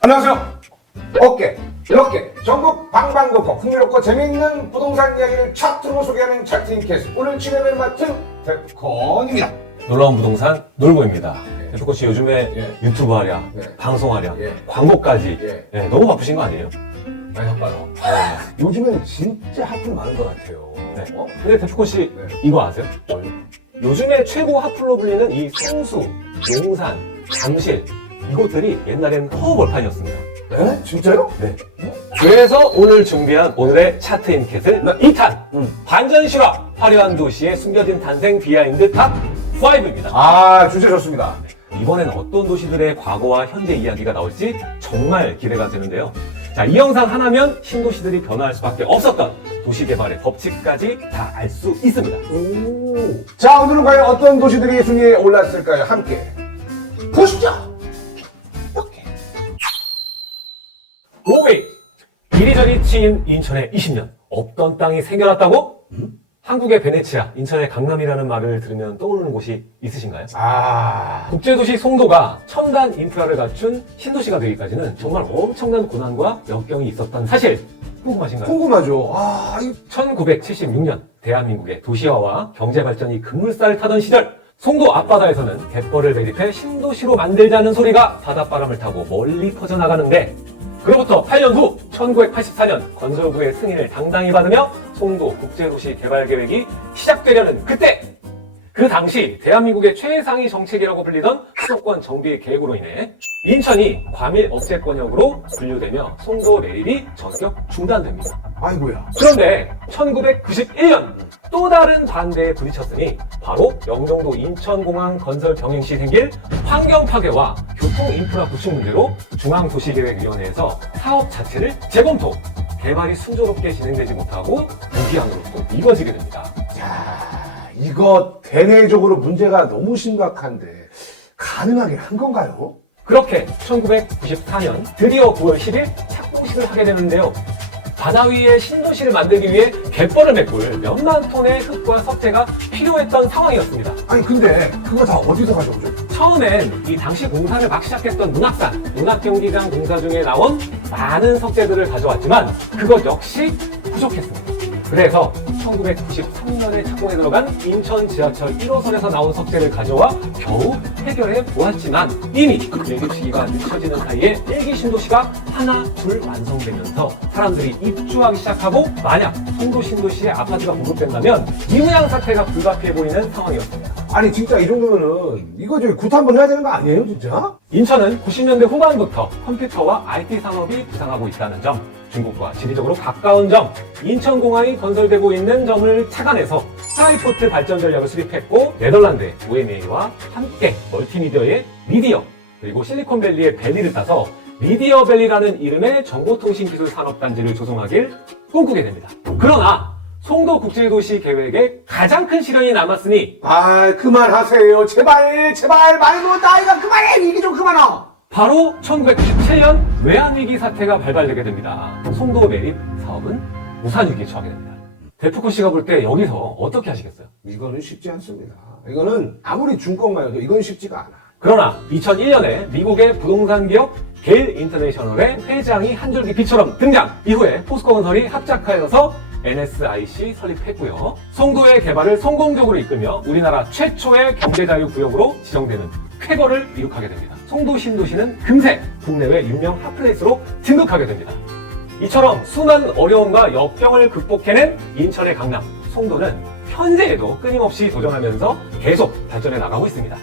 안녕하세요. 어깨, 이렇게 전국 방방곡곡 흥미롭고 재미있는 부동산 이야기를 차트로 소개하는 차트인 캐스. 오늘 진행을 맡은 데프콘입니다. 놀라운 부동산 놀고입니다. 데프콘씨 요즘에 유튜브 하랴, 방송 하랴, 광고까지 너무 바쁘신 거 아니에요? 많이 바빠요. 요즘엔 진짜 핫플 많은 것 같아요. 근데 데프콘씨 이거 아세요? 요즘에 최고 핫플로 불리는 이 성수, 용산, 잠실 이곳들이 옛날엔 허허벌판이었습니다. 네? 진짜요? 네. 그래서 오늘 준비한 오늘의 차트 인켓은 2탄 반전 실화 화려한 도시의 숨겨진 탄생 비하인드 탑 5입니다. 아, 주제 좋습니다. 이번엔 어떤 도시들의 과거와 현재 이야기가 나올지 정말 기대가 되는데요. 자, 이 영상 하나면 신도시들이 변화할 수밖에 없었던 도시개발의 법칙까지 다 알 수 있습니다. 자, 오늘은 과연 어떤 도시들이 순위에 올랐을까요? 함께 보시죠. 5위! 이리저리 치인 인천에 20년 없던 땅이 생겨났다고? 한국의 베네치아, 인천의 강남이라는 말을 들으면 떠오르는 곳이 있으신가요? 국제도시 송도가 첨단 인프라를 갖춘 신도시가 되기까지는 정말 엄청난 고난과 역경이 있었던 사실 궁금하신가요? 궁금하죠. 1976년 대한민국의 도시화와 경제발전이 급물살을 타던 시절 송도 앞바다에서는 갯벌을 매립해 신도시로 만들자는 소리가 바닷바람을 타고 멀리 퍼져나가는데 그로부터 8년 후 1984년 건설부의 승인을 당당히 받으며 송도 국제도시 개발계획이 시작되려는 그때! 그 당시 대한민국의 최상위 정책이라고 불리던 수도권 정비 계획으로 인해 인천이 과밀 억제권역으로 분류되며 송도 매립이 전격 중단됩니다. 아이고야. 그런데 1991년 또 다른 반대에 부딪혔으니 바로 영종도 인천공항 건설 병행 시 생길 환경 파괴와 교통 인프라 구축 문제로 중앙도시계획위원회에서 사업 자체를 재검토, 개발이 순조롭게 진행되지 못하고 무기한으로 또 이뤄지게 됩니다. 이거 대내적으로 문제가 너무 심각한데 가능하긴 한 건가요? 그렇게 1994년 드디어 9월 10일 착공식을 하게 되는데요. 바다 위에 신도시를 만들기 위해 갯벌을 메꿀 몇만 톤의 흙과 석재가 필요했던 상황이었습니다. 아니 근데 그거 다 어디서 가져오죠? 처음엔 이 당시 공사를 막 시작했던 문학경기장 공사 중에 나온 많은 석재들을 가져왔지만 그것 역시 부족했습니다. 그래서 1993년에 착공에 들어간 인천 지하철 1호선에서 나온 석재를 가져와 겨우 해결해 보았지만 이미 매립 시기가 늦춰지는 사이에 일기 신도시가 하나 둘 완성되면서 사람들이 입주하기 시작하고 만약 송도 신도시에 아파트가 공급된다면 이무양 사태가 불가피해 보이는 상황이었습니다. 아니 진짜 이 정도면은 이거 저기 구타 한번 해야 되는 거 아니에요 진짜? 인천은 90년대 후반부터 컴퓨터와 IT 산업이 부상하고 있다는 점, 중국과 지리적으로 가까운 점, 인천공항이 건설되고 있는 점을 착안해서 스카이포트 발전 전략을 수립했고 네덜란드의 OMA와 함께 멀티미디어의 미디어 그리고 실리콘밸리의 밸리를 따서 미디어밸리라는 이름의 정보통신기술 산업단지를 조성하길 꿈꾸게 됩니다. 그러나 송도 국제도시 계획에 가장 큰 시련이 남았으니 그만하세요 제발 많이 먹은 나이가 그만해 얘기 좀 그만하. 바로 1997년 외환위기 사태가 발발되게 됩니다. 송도 매립 사업은 무산위기에 처하게 됩니다. 데프콘 씨가 볼 때 여기서 어떻게 하시겠어요? 이거는 쉽지 않습니다. 이거는 아무리 중국만 해도 이건 쉽지가 않아. 그러나 2001년에 미국의 부동산 기업 게일 인터내셔널의 회장이 한 줄기 빛처럼 등장! 이후에 포스코건설이 합작하여서 NSIC 설립했고요. 송도의 개발을 성공적으로 이끌며 우리나라 최초의 경제자유구역으로 지정되는 쾌거를 이룩하게 됩니다. 송도 신도시는 금세 국내외 유명 핫플레이스로 진급하게 됩니다. 이처럼 수많은 어려움과 역경을 극복해낸 인천의 강남, 송도는 현재에도 끊임없이 도전하면서 계속 발전해 나가고 있습니다.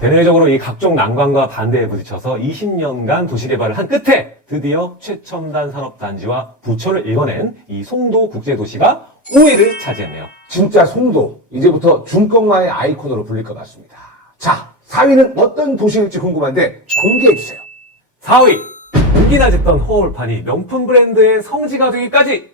대내적으로 이 각종 난관과 반대에 부딪혀서 20년간 도시개발을 한 끝에 드디어 최첨단 산업단지와 부처를 읽어낸 이 송도 국제도시가 5위를 차지했네요. 진짜 송도 이제부터 중꺾마의 아이콘으로 불릴 것 같습니다. 자 4위는 어떤 도시일지 궁금한데 공개해주세요. 4위! 무기나 짓던 허울판이 명품 브랜드의 성지가 되기까지!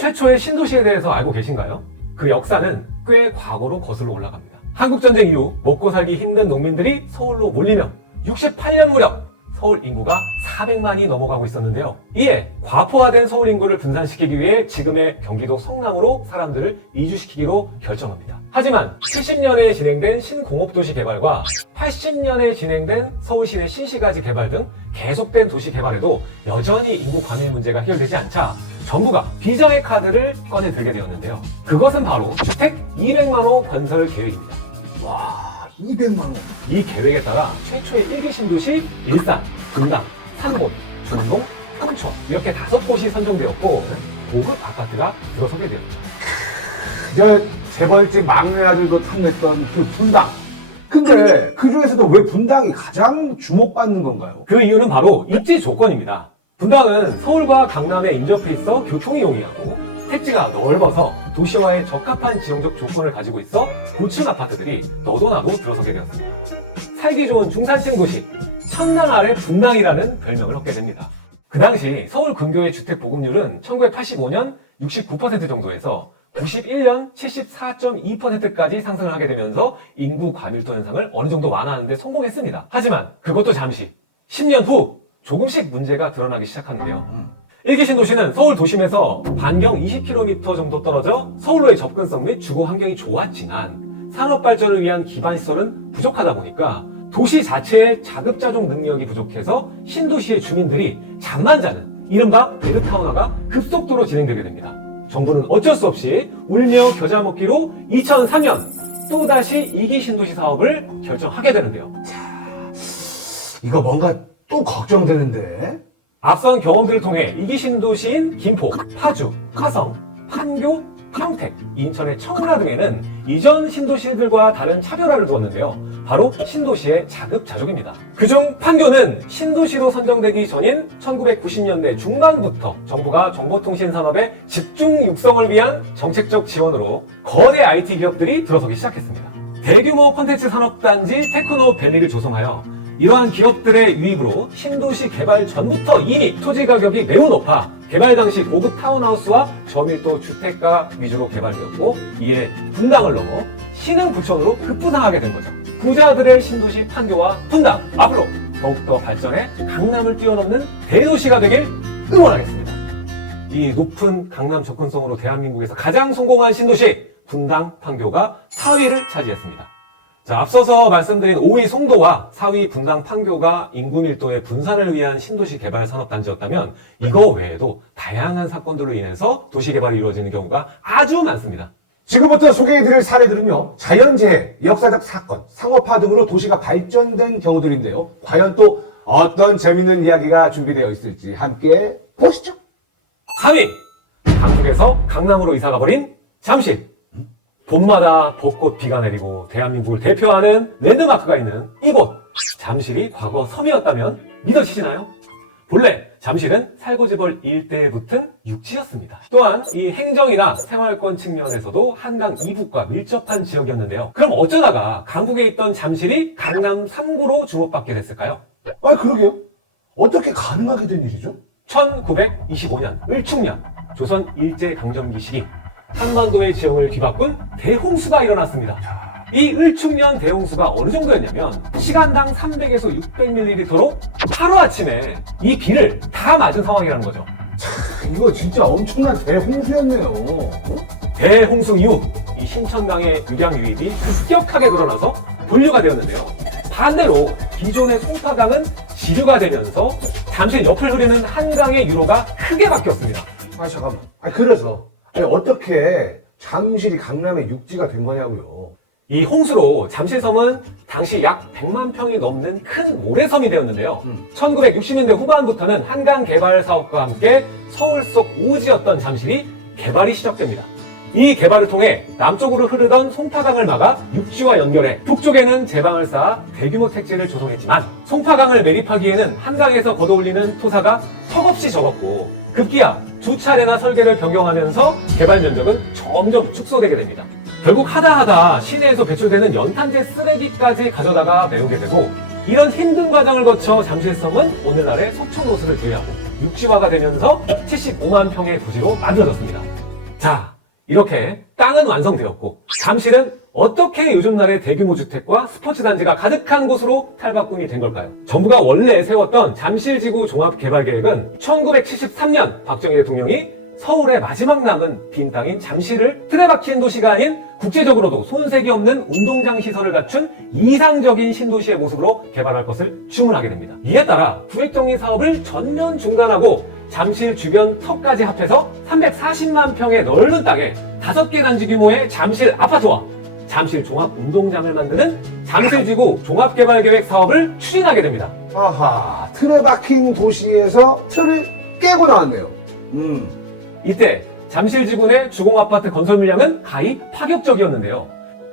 최초의 신도시에 대해서 알고 계신가요? 그 역사는 꽤 과거로 거슬러 올라갑니다. 한국전쟁 이후 먹고 살기 힘든 농민들이 서울로 몰리며 68년 무렵 서울 인구가 400만이 넘어가고 있었는데요. 이에 과포화된 서울 인구를 분산시키기 위해 지금의 경기도 성남으로 사람들을 이주시키기로 결정합니다. 하지만 70년에 진행된 신공업도시 개발과 80년에 진행된 서울시내 신시가지 개발 등 계속된 도시 개발에도 여전히 인구 과밀 문제가 해결되지 않자 정부가 비장의 카드를 꺼내 들게 되었는데요. 그것은 바로 주택 200만 호 건설 계획입니다. 와, 200만 원. 이 계획에 따라 최초의 1기 신도시 일산, 분당, 산본, 중동, 삼촌 이렇게 5곳이 선정되었고 고급 아파트가 들어서게 되었죠. 저 재벌집 막내 아들도 탐냈던 그 분당. 근데 그 중에서도 왜 분당이 가장 주목받는 건가요? 그 이유는 바로 입지 조건입니다. 분당은 서울과 강남에 인접해 있어 교통이 용이하고 택지가 넓어서 도시와의 적합한 지형적 조건을 가지고 있어 고층 아파트들이 너도나도 들어서게 되었습니다. 살기 좋은 중산층 도시, 천당 아래 분당이라는 별명을 얻게 됩니다. 그 당시 서울 근교의 주택 보급률은 1985년 69% 정도에서 91년 74.2%까지 상승을 하게 되면서 인구 과밀도 현상을 어느 정도 완화하는 데 성공했습니다. 하지만 그것도 잠시 10년 후 조금씩 문제가 드러나기 시작하는데요. 1기 신도시는 서울 도심에서 반경 20km 정도 떨어져 서울로의 접근성 및 주거 환경이 좋았지만 산업 발전을 위한 기반 시설은 부족하다 보니까 도시 자체의 자급자족 능력이 부족해서 신도시의 주민들이 잠만 자는 이른바 베드타운화가 급속도로 진행되게 됩니다. 정부는 어쩔 수 없이 울며 겨자 먹기로 2003년 또다시 2기 신도시 사업을 결정하게 되는데요. 이거 뭔가 또 걱정되는데? 앞선 경험들을 통해 2기 신도시인 김포, 파주, 화성, 판교, 평택, 인천의 청라 등에는 이전 신도시들과 다른 차별화를 두었는데요. 바로 신도시의 자급자족입니다. 그중 판교는 신도시로 선정되기 전인 1990년대 중반부터 정부가 정보통신 산업의 집중 육성을 위한 정책적 지원으로 거대 IT 기업들이 들어서기 시작했습니다. 대규모 콘텐츠 산업단지 테크노밸리를 조성하여 이러한 기업들의 유입으로 신도시 개발 전부터 이미 토지 가격이 매우 높아 개발 당시 고급 타운하우스와 저밀도 주택가 위주로 개발되었고 이에 분당을 넘어 신흥 부천으로 급부상하게 된 거죠. 부자들의 신도시 판교와 분당 앞으로 더욱더 발전해 강남을 뛰어넘는 대도시가 되길 응원하겠습니다. 이 높은 강남 접근성으로 대한민국에서 가장 성공한 신도시 분당 판교가 4위를 차지했습니다. 자, 앞서서 말씀드린 5위 송도와 4위 분당 판교가 인구 밀도의 분산을 위한 신도시 개발 산업단지였다면 이거 외에도 다양한 사건들로 인해서 도시 개발이 이루어지는 경우가 아주 많습니다. 지금부터 소개해드릴 사례들은요, 자연재해, 역사적 사건, 상업화 등으로 도시가 발전된 경우들인데요. 과연 또 어떤 재밌는 이야기가 준비되어 있을지 함께 보시죠. 4위! 강북에서 강남으로 이사가버린 잠실. 봄마다 벚꽃 비가 내리고 대한민국을 대표하는 랜드마크가 있는 이곳. 잠실이 과거 섬이었다면 믿어지시나요? 본래 잠실은 살고지벌 일대에 붙은 육지였습니다. 또한 이 행정이나 생활권 측면에서도 한강 이북과 밀접한 지역이었는데요. 그럼 어쩌다가 강북에 있던 잠실이 강남 3구로 주목받게 됐을까요? 아, 그러게요. 어떻게 가능하게 된 일이죠? 1925년 을충년 조선 일제강점기 시기 한반도의 지형을 뒤바꾼 대홍수가 일어났습니다. 이 을충년 대홍수가 어느 정도였냐면 시간당 300에서 600ml로 하루아침에 이 비를 다 맞은 상황이라는 거죠. 이거 진짜 엄청난 대홍수였네요. 대홍수 이후 이 신천강의 유량 유입이 급격하게 늘어나서 분류가 되었는데요. 반대로 기존의 송파강은 지류가 되면서 잠실 옆을 흐르는 한강의 유로가 크게 바뀌었습니다. 아, 잠깐만. 그래서 어떻게 잠실이 강남의 육지가 된 거냐고요. 이 홍수로 잠실섬은 당시 약 100만 평이 넘는 큰 모래섬이 되었는데요. 1960년대 후반부터는 한강 개발 사업과 함께 서울 속 오지였던 잠실이 개발이 시작됩니다. 이 개발을 통해 남쪽으로 흐르던 송파강을 막아 육지와 연결해 북쪽에는 제방을 쌓아 대규모 택지를 조성했지만 송파강을 매립하기에는 한강에서 걷어올리는 토사가 턱없이 적었고 급기야 두 차례나 설계를 변경하면서 개발 면적은 점점 축소되게 됩니다. 결국 하다하다 시내에서 배출되는 연탄재 쓰레기까지 가져다가 메우게 되고 이런 힘든 과정을 거쳐 잠실섬은 오늘날의 서촌호수를 제외하고 육지화가 되면서 75만 평의 부지로 만들어졌습니다. 자, 이렇게 땅은 완성되었고 잠실은 어떻게 요즘 날의 대규모 주택과 스포츠 단지가 가득한 곳으로 탈바꿈이 된 걸까요? 정부가 원래 세웠던 잠실지구 종합개발계획은 1973년 박정희 대통령이 서울의 마지막 남은 빈 땅인 잠실을 틀에 박힌 도시가 아닌 국제적으로도 손색이 없는 운동장 시설을 갖춘 이상적인 신도시의 모습으로 개발할 것을 주문하게 됩니다. 이에 따라 구획정리 사업을 전면 중단하고 잠실 주변 터까지 합해서 340만 평의 넓은 땅에 5개 단지 규모의 잠실 아파트와 잠실 종합운동장을 만드는 잠실지구 종합개발계획 사업을 추진하게 됩니다. 아하, 틀에 박힌 도시에서 틀을 깨고 나왔네요. 이때 잠실지구 내 주공아파트 건설 물량은 가히 파격적이었는데요.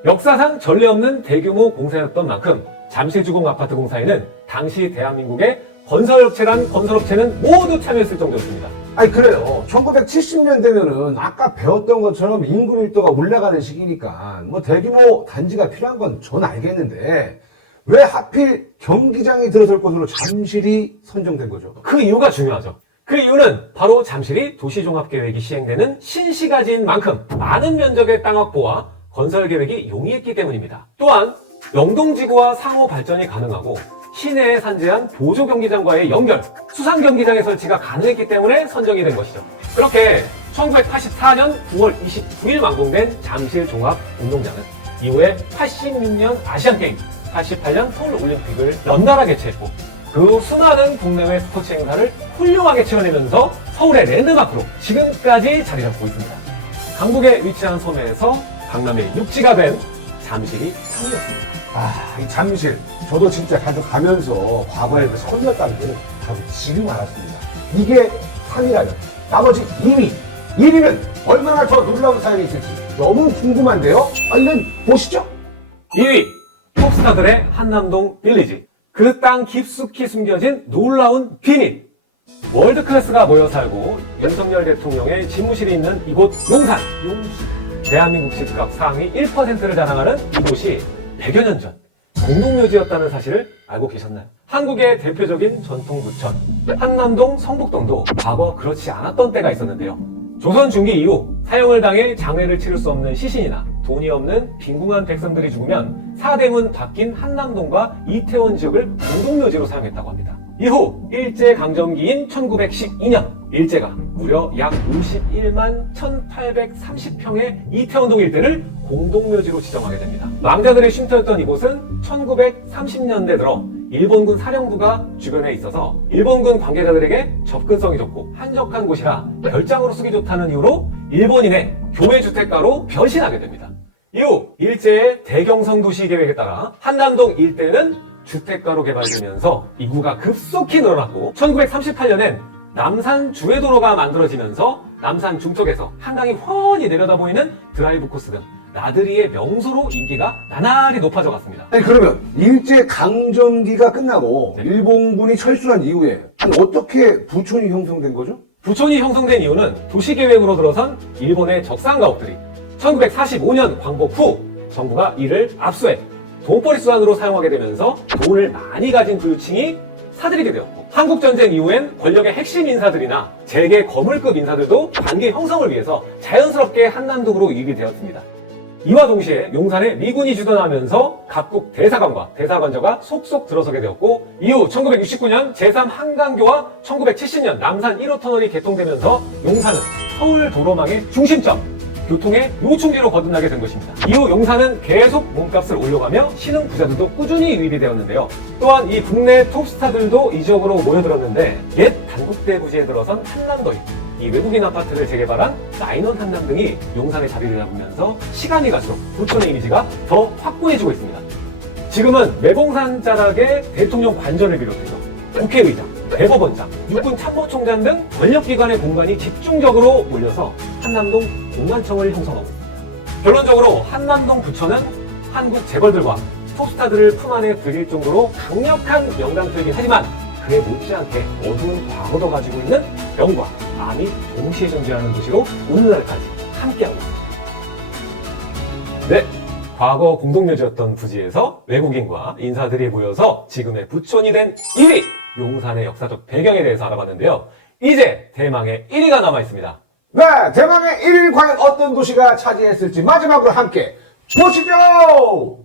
역사상 전례 없는 대규모 공사였던 만큼 잠실주공아파트 공사에는 당시 대한민국의 건설업체란 건설업체는 모두 참여했을 정도였습니다. 아니 그래요. 1970년대면은 아까 배웠던 것처럼 인구 밀도가 올라가는 시기니까 뭐 대규모 단지가 필요한 건 전 알겠는데 왜 하필 경기장이 들어설 곳으로 잠실이 선정된 거죠? 그 이유가 중요하죠. 그 이유는 바로 잠실이 도시종합계획이 시행되는 신시가지인 만큼 많은 면적의 땅 확보와 건설 계획이 용이했기 때문입니다. 또한 영동지구와 상호 발전이 가능하고 시내에 산재한 보조경기장과의 연결, 수상경기장의 설치가 가능했기 때문에 선정이 된 것이죠. 그렇게 1984년 9월 29일 완공된 잠실종합운동장은 이후에 86년 아시안게임, 88년 서울올림픽을 연달아 개최했고 그 수많은 국내외 스포츠 행사를 훌륭하게 치러내면서 서울의 랜드마크로 지금까지 자리 잡고 있습니다. 강북에 위치한 섬에서 강남의 육지가 된 잠실이 상이었습니다. 아, 이 잠실. 저도 진짜 가면서 과거에 그 섬이었다는 걸 바로 지금 알았습니다. 이게 3위라면 나머지 2위. 1위는 얼마나 더 놀라운 사연이 있을지 너무 궁금한데요? 얼른 보시죠. 2위, 톱스타들의 한남동 빌리지. 그 땅 깊숙이 숨겨진 놀라운 비밀. 월드클래스가 모여 살고 윤석열 대통령의 집무실이 있는 이곳 용산. 대한민국 집값 상위 1%를 자랑하는 이곳이 100여 년 전 공동묘지였다는 사실을 알고 계셨나요? 한국의 대표적인 전통 부천, 한남동 성북동도 과거 그렇지 않았던 때가 있었는데요. 조선 중기 이후 사형을 당해 장례를 치를 수 없는 시신이나 돈이 없는 빈궁한 백성들이 죽으면 사대문 바뀐 한남동과 이태원 지역을 공동묘지로 사용했다고 합니다. 이후 일제강점기인 1912년 일제가 무려 약 51만 1830평의 이태원동 일대를 공동묘지로 지정하게 됩니다. 망자들의 쉼터였던 이곳은 1930년대 들어 일본군 사령부가 주변에 있어서 일본군 관계자들에게 접근성이 좋고 한적한 곳이라 별장으로 쓰기 좋다는 이유로 일본인의 교외주택가로 변신하게 됩니다. 이후 일제의 대경성 도시 계획에 따라 한남동 일대는 주택가로 개발되면서 인구가 급속히 늘어났고 1938년엔 남산 주회도로가 만들어지면서 남산 중턱에서 한강이 훤히 내려다 보이는 드라이브 코스 등 나들이의 명소로 인기가 나날이 높아져 갔습니다. 아니 그러면 일제 강점기가 끝나고 일본군이 철수한 이후에 어떻게 부촌이 형성된 거죠? 부촌이 형성된 이유는 도시계획으로 들어선 일본의 적산가옥들이 1945년 광복 후 정부가 이를 압수해 돈벌이 수단으로 사용하게 되면서 돈을 많이 가진 부유층이 사들이게 되었고 한국전쟁 이후엔 권력의 핵심 인사들이나 재계 거물급 인사들도 관계 형성을 위해서 자연스럽게 한남동으로 이익이 되었습니다. 이와 동시에 용산에 미군이 주둔하면서 각국 대사관과 대사관저가 속속 들어서게 되었고 이후 1969년 제3한강교와 1970년 남산 1호 터널이 개통되면서 용산은 서울 도로망의 중심점, 교통의 요충지로 거듭나게 된 것입니다. 이후 용산은 계속 몸값을 올려가며 신흥 부자들도 꾸준히 유입이 되었는데요. 또한 이 국내 톱스타들도 이 지역으로 모여들었는데 옛 단국대 부지에 들어선 한남더이, 이 외국인 아파트를 재개발한 라인원 한남 등이 용산에 자리를 잡으면서 시간이 갈수록 부천의 이미지가 더 확고해지고 있습니다. 지금은 매봉산 자락의 대통령 관전을 비롯해서 국회의장, 대법원장, 육군 참모총장 등 권력기관의 공간이 집중적으로 몰려서 한남동 공관청을 형성하고 있습니다. 결론적으로 한남동 부천은 한국 재벌들과 톱스타들을 품 안에 들일 정도로 강력한 명당터이긴 하지만 그에 못지않게 어두운 과거도 가지고 있는 명과 암이 동시에 존재하는 도시로 오늘날까지 함께하고 있습니다. 네, 과거 공동묘지였던 부지에서 외국인과 인사들이 모여서 지금의 부촌이 된 1위! 용산의 역사적 배경에 대해서 알아봤는데요. 이제 대망의 1위가 남아있습니다. 네, 대망의 1위를 과연 어떤 도시가 차지했을지 마지막으로 함께 보시죠!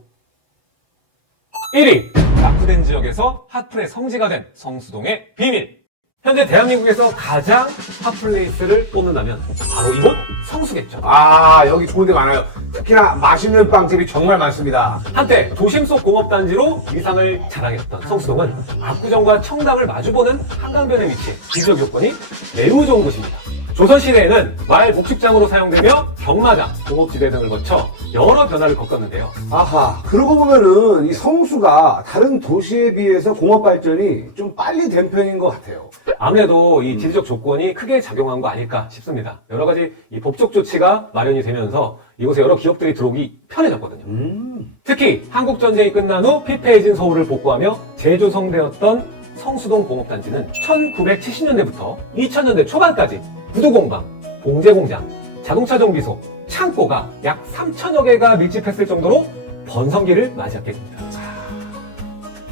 1위, 낙후된 지역에서 핫플의 성지가 된 성수동의 비밀. 현재 대한민국에서 가장 핫플레이스를 뽑는다면 바로 이곳 성수겠죠. 아, 여기 좋은 데 많아요. 특히나 맛있는 빵집이 정말 많습니다. 한때 도심 속 공업단지로 위상을 자랑했던 성수동은 압구정과 청담을 마주보는 한강변에 위치해 지적 요건이 매우 좋은 곳입니다. 조선시대에는 마을 목축장으로 사용되며 경마장, 공업지대 등을 거쳐 여러 변화를 겪었는데요. 아하, 그러고 보면은 이 성수가 다른 도시에 비해서 공업 발전이 좀 빨리 된 편인 것 같아요. 아무래도 이 지리적 조건이 크게 작용한 거 아닐까 싶습니다. 여러 가지 이 법적 조치가 마련이 되면서 이곳에 여러 기업들이 들어오기 편해졌거든요. 특히 한국전쟁이 끝난 후 피폐해진 서울을 복구하며 재조성되었던 성수동 공업단지는 1970년대부터 2000년대 초반까지 구두공방, 봉제공장, 자동차 정비소, 창고가 약 3천여 개가 밀집했을 정도로 번성기를 맞이하게 됩니다.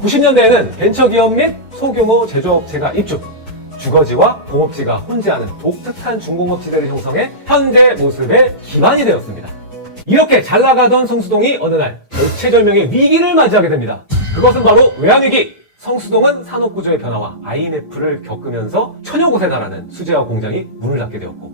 90년대에는 벤처기업 및 소규모 제조업체가 입주, 주거지와 공업지가 혼재하는 독특한 중공업지대를 형성해 현재 모습의 기반이 되었습니다. 이렇게 잘 나가던 성수동이 어느 날 절체절명의 위기를 맞이하게 됩니다. 그것은 바로 외환위기! 성수동은 산업구조의 변화와 IMF를 겪으면서 천여 곳에 달하는 수제화 공장이 문을 닫게 되었고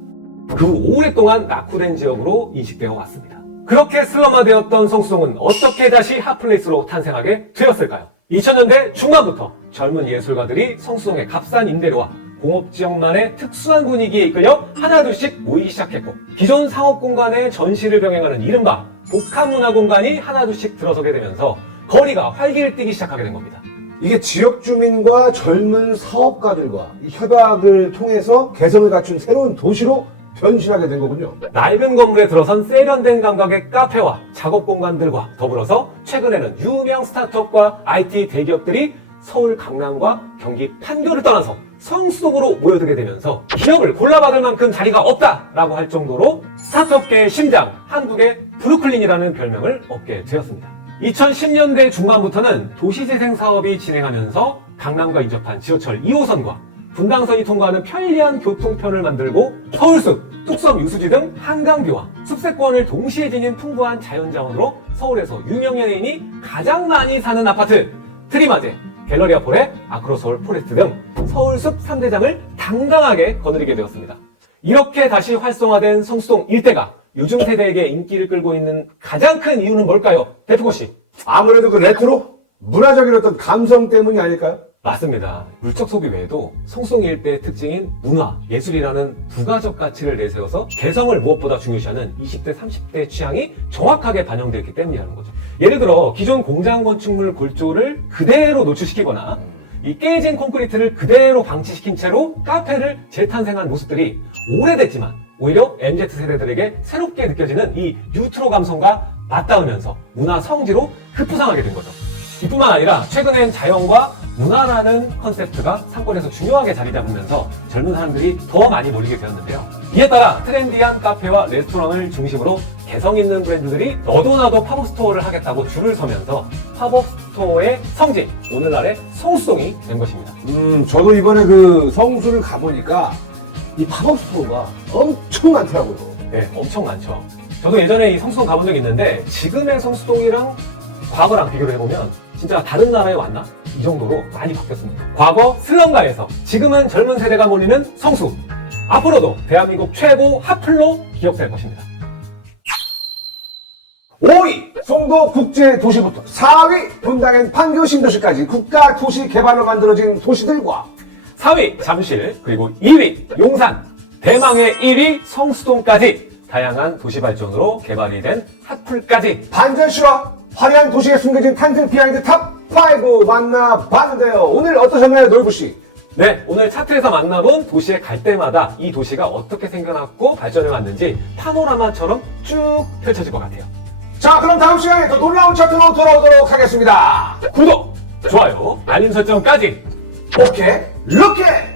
그 후 오랫동안 낙후된 지역으로 인식되어 왔습니다. 그렇게 슬럼화되었던 성수동은 어떻게 다시 핫플레이스로 탄생하게 되었을까요? 2000년대 중반부터 젊은 예술가들이 성수동의 값싼 임대료와 공업지역만의 특수한 분위기에 이끌려 하나둘씩 모이기 시작했고 기존 상업공간의 전시를 병행하는 이른바 복합문화공간이 하나둘씩 들어서게 되면서 거리가 활기를 띠기 시작하게 된 겁니다. 이게 지역 주민과 젊은 사업가들과 이 협약을 통해서 개성을 갖춘 새로운 도시로 변신하게 된 거군요. 낡은 건물에 들어선 세련된 감각의 카페와 작업 공간들과 더불어서 최근에는 유명 스타트업과 IT 대기업들이 서울 강남과 경기 판교를 떠나서 성수동으로 모여들게 되면서 기업을 골라받을 만큼 자리가 없다라고 할 정도로 스타트업계의 심장, 한국의 브루클린이라는 별명을 얻게 되었습니다. 2010년대 중반부터는 도시재생 사업이 진행하면서 강남과 인접한 지하철 2호선과 분당선이 통과하는 편리한 교통편을 만들고 서울숲, 뚝섬 유수지 등 한강뷰와 숲세권을 동시에 지닌 풍부한 자연자원으로 서울에서 유명 연예인이 가장 많이 사는 아파트 트리마제, 갤러리아 폴의 아크로서울 포레스트 등 서울숲 3대장을 당당하게 거느리게 되었습니다. 이렇게 다시 활성화된 성수동 일대가 요즘 세대에게 인기를 끌고 있는 가장 큰 이유는 뭘까요? 대표고 씨. 아무래도 그 레트로? 문화적인 어떤 감성 때문이 아닐까요? 맞습니다. 물적 소비 외에도 성수동 일대의 특징인 문화, 예술이라는 부가적 가치를 내세워서 개성을 무엇보다 중요시하는 20대, 30대의 취향이 정확하게 반영되었기 때문이라는 거죠. 예를 들어 기존 공장 건축물 골조를 그대로 노출시키거나 이 깨진 콘크리트를 그대로 방치시킨 채로 카페를 재탄생한 모습들이 오래됐지만 오히려 MZ세대들에게 새롭게 느껴지는 이 뉴트로 감성과 맞닿으면서 문화 성지로 급부상하게 된 거죠. 이뿐만 아니라 최근엔 자연과 문화라는 컨셉트가 상권에서 중요하게 자리 잡으면서 젊은 사람들이 더 많이 몰리게 되었는데요. 이에 따라 트렌디한 카페와 레스토랑을 중심으로 개성 있는 브랜드들이 너도 나도 팝업 스토어를 하겠다고 줄을 서면서 팝업 스토어의 성지, 오늘날의 성수동이 된 것입니다. 저도 이번에 그 성수를 가보니까 이 팝업 스토어가 엄청 많더라고요. 네, 엄청 많죠. 저도 예전에 이 성수동 가본 적이 있는데 지금의 성수동이랑 과거랑 비교를 해보면 진짜 다른 나라에 왔나? 이 정도로 많이 바뀌었습니다. 과거 슬럼가에서 지금은 젊은 세대가 몰리는 성수. 앞으로도 대한민국 최고 핫플로 기억될 것입니다. 5위 송도 국제도시부터 4위 분당엔 판교 신도시까지 국가 도시 개발로 만들어진 도시들과 4위 잠실, 그리고 2위 용산, 대망의 1위 성수동까지 다양한 도시 발전으로 개발이 된 핫플까지 반전시와 화려한 도시에 숨겨진 탄생 비하인드 탑5 만나봤는데요. 오늘 어떠셨나요, 놀부씨? 네, 오늘 차트에서 만나본 도시에 갈 때마다 이 도시가 어떻게 생겨났고 발전해왔는지 파노라마처럼 쭉 펼쳐질 것 같아요. 자, 그럼 다음 시간에 더 놀라운 차트로 돌아오도록 하겠습니다. 구독, 좋아요, 알림 설정까지 오케이, 룩해!